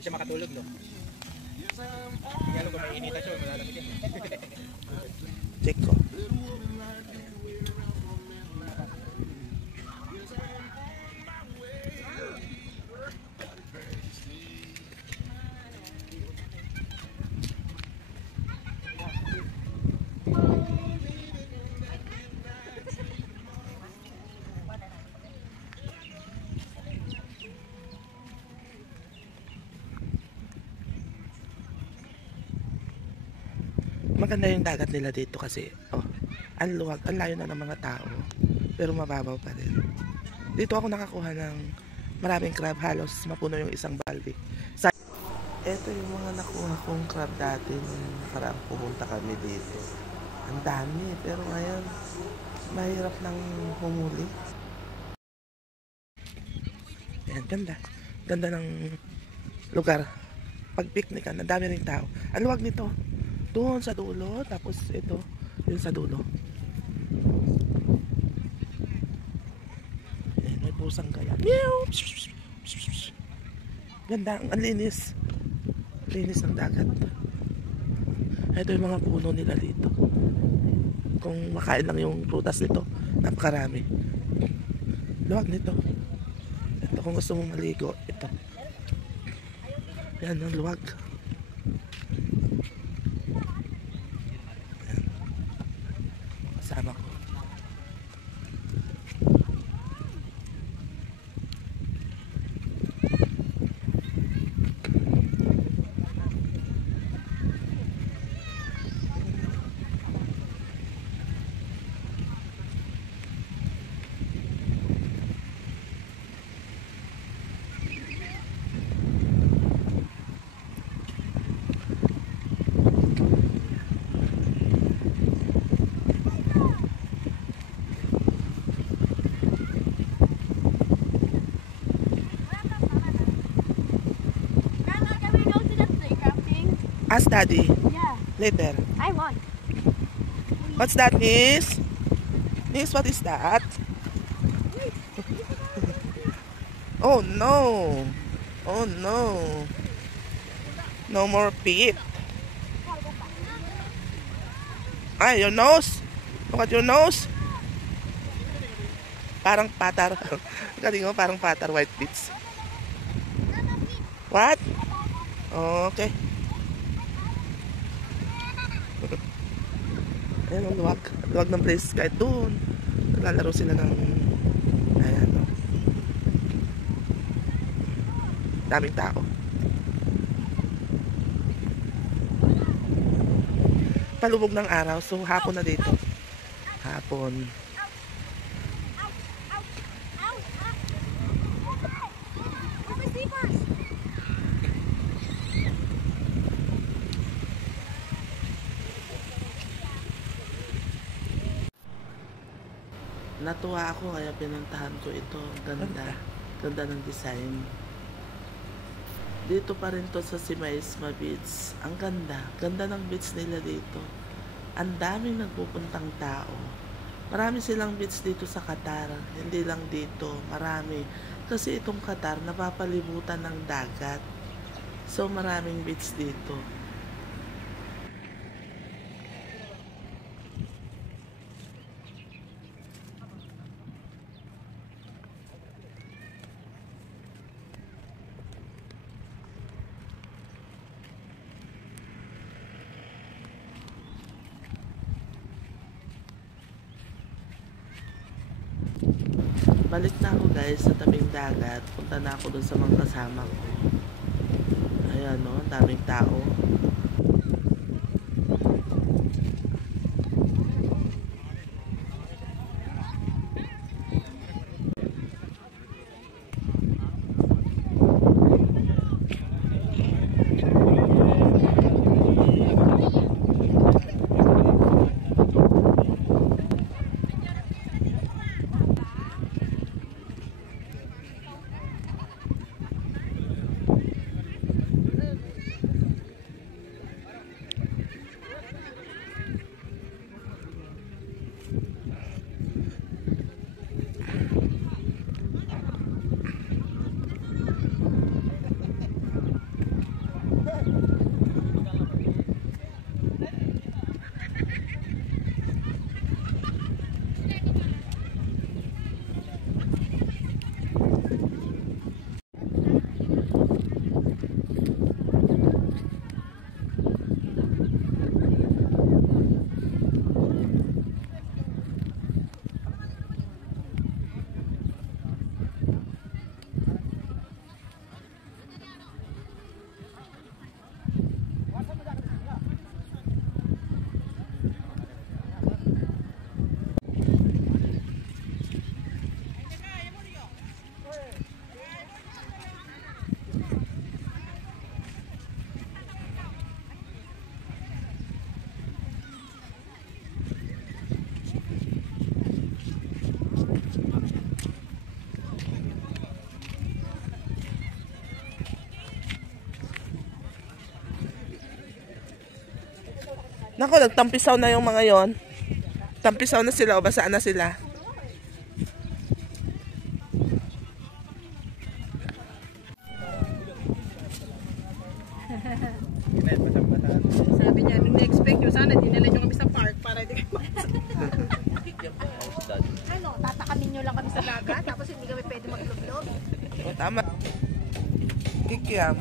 Hindi siya makatulog, no? Hindi alam kung may inita siya, malalamig yan. Check ko. Maganda yung dagat nila dito kasi ang luwag, ang layo na ng mga tao pero mababaw pa rin. Dito ako nakakuha ng maraming crab, halos mapuno yung isang balde. Ito yung mga nakuha kong crab dati nung nakaraang pumunta kami dito. Ang dami pero ngayon mahirap nang humuli. Ayan, ganda. Ganda ng lugar. Pag picnican, ang dami ring tao. Ang luwag nito. Doon sa dulo, tapos ito, yun sa dulo. Ayan, may pusang kaya. Meow! Ganda, ang linis. Linis ng dagat. Ito yung mga puno nila dito. Kung makain lang yung prutas nito, napakarami. Luwag nito. Ito, kung gusto mong maligo, ito. Yan, ang luwag. Kasama ko. Ask Daddy. Yeah. Later. I want. What's that, Miss? Miss, what is that? Oh no. Oh no. No more feet. Ah, your nose? Look at your nose. Parang patar. Galing mo, parang patar white bits. What? Oh, okay. Ayan ang luwag. Luwag ng place kahit doon. Naglalaro sila ng ayan o. Daming tao. Palubog ng araw. So hapon na dito. Hapon. Natuwa ako kaya pinuntahan ko ito. Ganda. Ganda ng design. Dito pa rin to sa Simaisma Beach. Ang ganda. Ganda ng beach nila dito. Ang daming nagpupuntang tao. Marami silang beach dito sa Qatar. Hindi lang dito. Marami. Kasi itong Qatar napapalibutan ng dagat. So maraming beach dito. Balik na ako guys sa tabing dagat. Punta na ako dun sa mga kasama ko. Ayan o, daming tao. Nako, nagtampisaw na yung mga yon. Tampisaw na sila o basaan na sila. Sabi niya, nung na-expect nyo, sana dinala nyo kami sa park para di kayo ano, tatakamin nyo lang kami sa dagat, tapos hindi kami pwede mag-vlog. O, tama. Kikiam.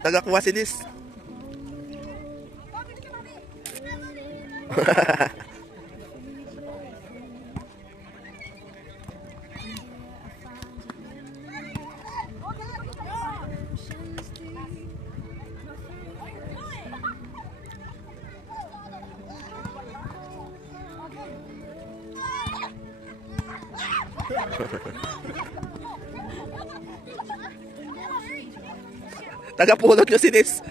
Tagakuha si Nis. Tagapulot nyo si Nis.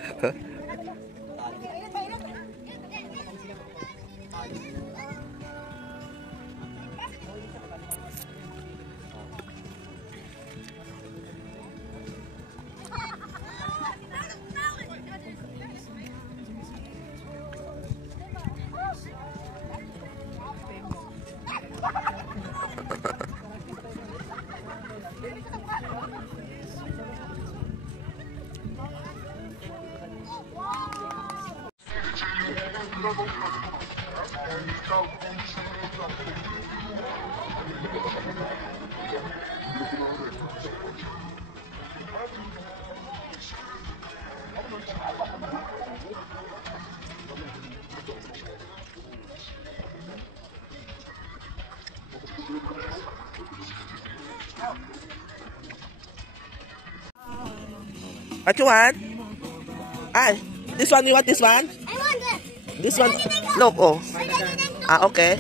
What you want? Ah, this one, you want this one? I want this. This one, look, oh. Ah, okay.